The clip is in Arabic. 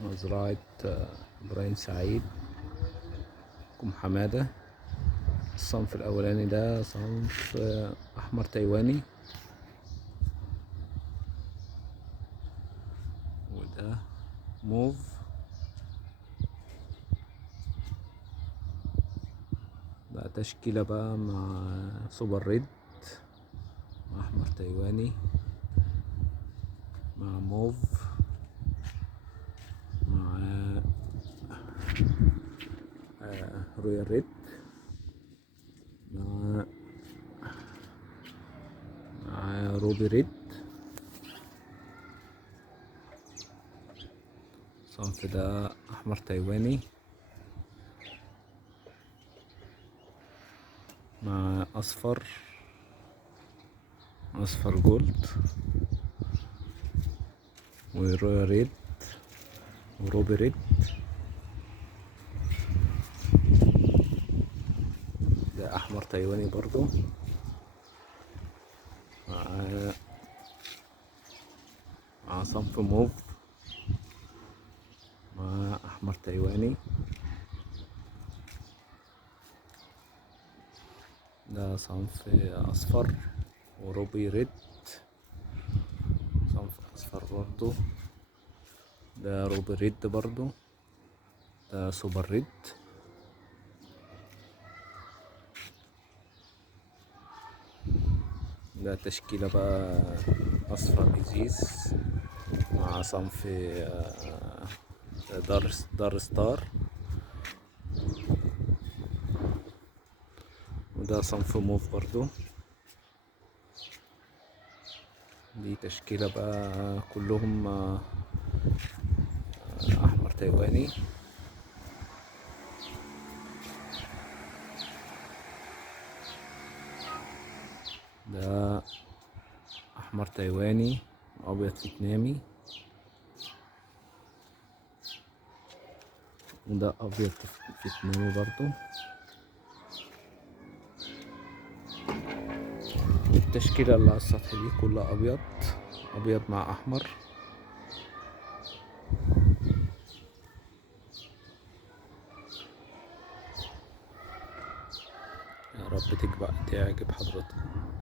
مزرعة إبراهيم سعيد كوم حمادة. الصنف الأولاني ده صنف أحمر تايواني، وده موف. ده تشكيلة بقى مع سوبر ريد، مع أحمر تايواني، مع موف، مع رويال ريد، مع روبي ريد. الصنف ده أحمر تايواني مع أصفر جولد، ورويال ريد، وروبي ريد. ده أحمر تايواني برضو مع صنف موف، مع أحمر تايواني. ده صنف أصفر وروبي ريد، صنف أصفر برضو. ده روبي ريد برضو. ده سوبر ريد. ده تشكيلة بقى أصفر إزيز مع صنف دار ستار. وده صنف موف برضو. دي تشكيلة بقى كلهم أحمر تايواني. ده أحمر تايواني أبيض فيتنامي، وده أبيض فيتنامي برضو. التشكيلة اللي على السطح دي كلها أبيض مع أحمر. يا رب تعجب حضرتك.